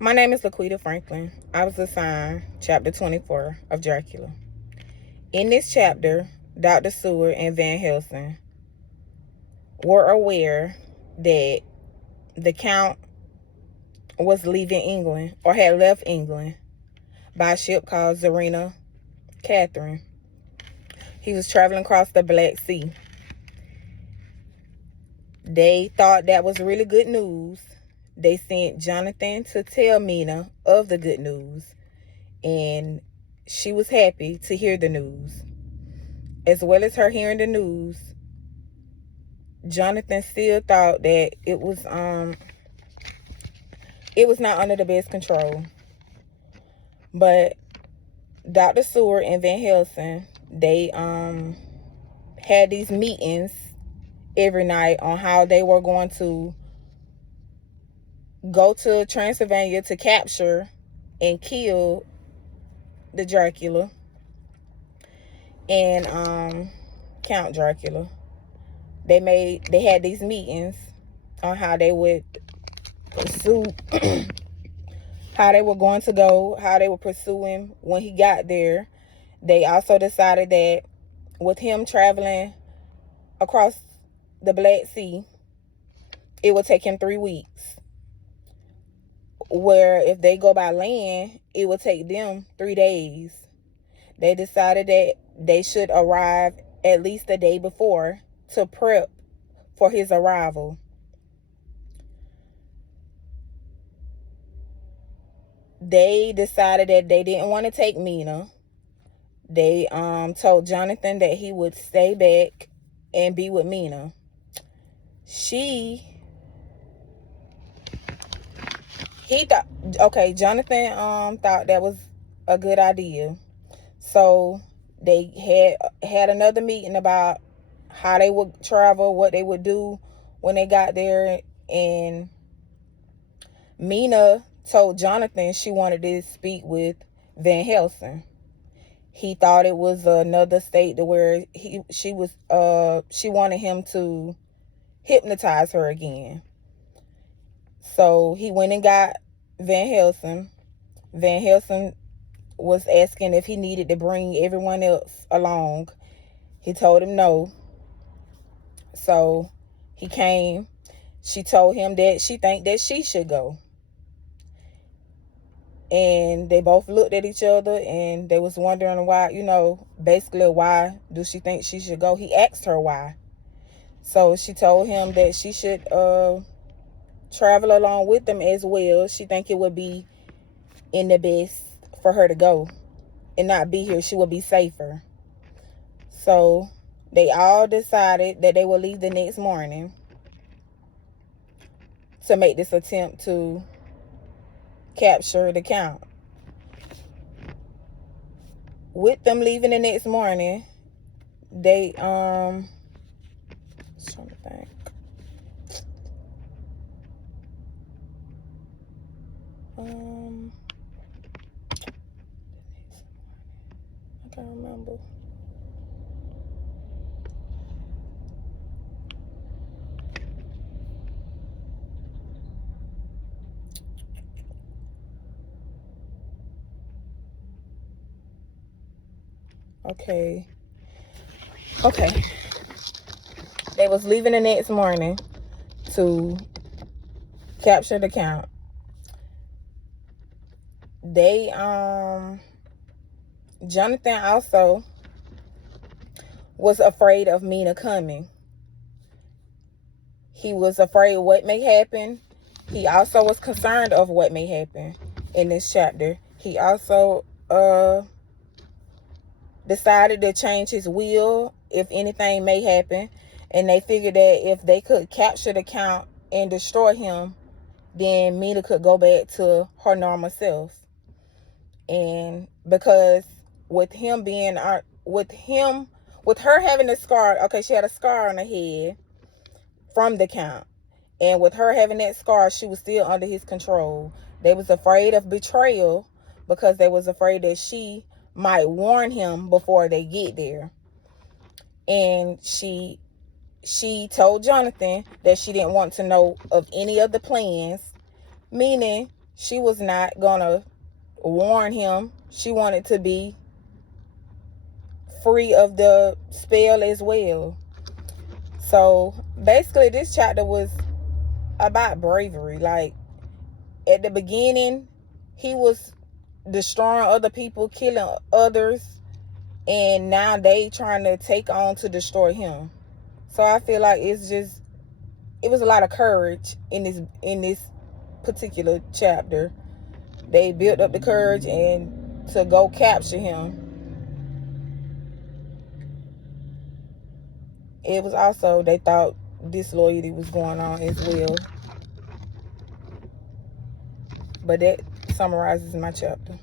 My name is Laquita Franklin. I was assigned chapter 24 of Dracula. In this chapter, Dr. Seward and Van Helsing were aware that the Count was leaving England or had left England by a ship called Tsarina Catherine. He was traveling across the Black Sea. They thought that was really good news. They sent Jonathan to tell Mina of the good news, and she was happy to hear the news. As well as her hearing the news, Jonathan still thought that it was not under the best control. But Dr. Seward and Van Helsing, they had these meetings every night on how they were going to go to Transylvania to capture and kill the Dracula and Count Dracula. They had these meetings on how they would pursue how they were going to go, how they would pursue him when he got there. They also decided that with him traveling across the Black Sea, it would take him 3 weeks. Where if they go by land, it would take them 3 days. They decided that they should arrive at least a day before to prep for his arrival. They decided that they didn't want to take Mina. They told Jonathan that he would stay back and be with Mina. Jonathan thought that was a good idea. So they had another meeting about how they would travel, what they would do when they got there, and Mina told Jonathan she wanted to speak with Van Helsing. He thought it was another state to where she wanted him to hypnotize her again. So he went and got Van Helsing. Van Helsing was asking if he needed to bring everyone else along. He told him no. So he came. She told him that she think that she should go. And they both looked at each other and they was wondering why, basically why do she think she should go? He asked her why. So she told him that she should travel along with them as well. She think it would be in the best for her to go and not be here. She would be safer. So they all decided that they would leave the next morning to make this attempt to capture the Count. With them leaving the next morning, they trying to think. I can't remember. Okay. They was leaving the next morning to capture the Count. They Jonathan also was afraid of Mina coming. He was afraid what may happen. He also was concerned of what may happen in this chapter. He also decided to change his will if anything may happen. And they figured that if they could capture the Count and destroy him, then Mina could go back to her normal self. And because with her having a scar, okay, she had a scar on her head from the Count. And with her having that scar, she was still under his control. They was afraid of betrayal because they was afraid that she might warn him before they get there. And she told Jonathan that she didn't want to know of any of the plans, meaning she was not gonna warn him. She wanted to be free of the spell as well. So basically this chapter was about bravery. Like, at the beginning, he was destroying other people, killing others, and now they trying to take on to destroy him. So I feel like it was a lot of courage in this particular chapter. They built up the courage and to go capture him. It was also, they thought disloyalty was going on as well. But that summarizes my chapter.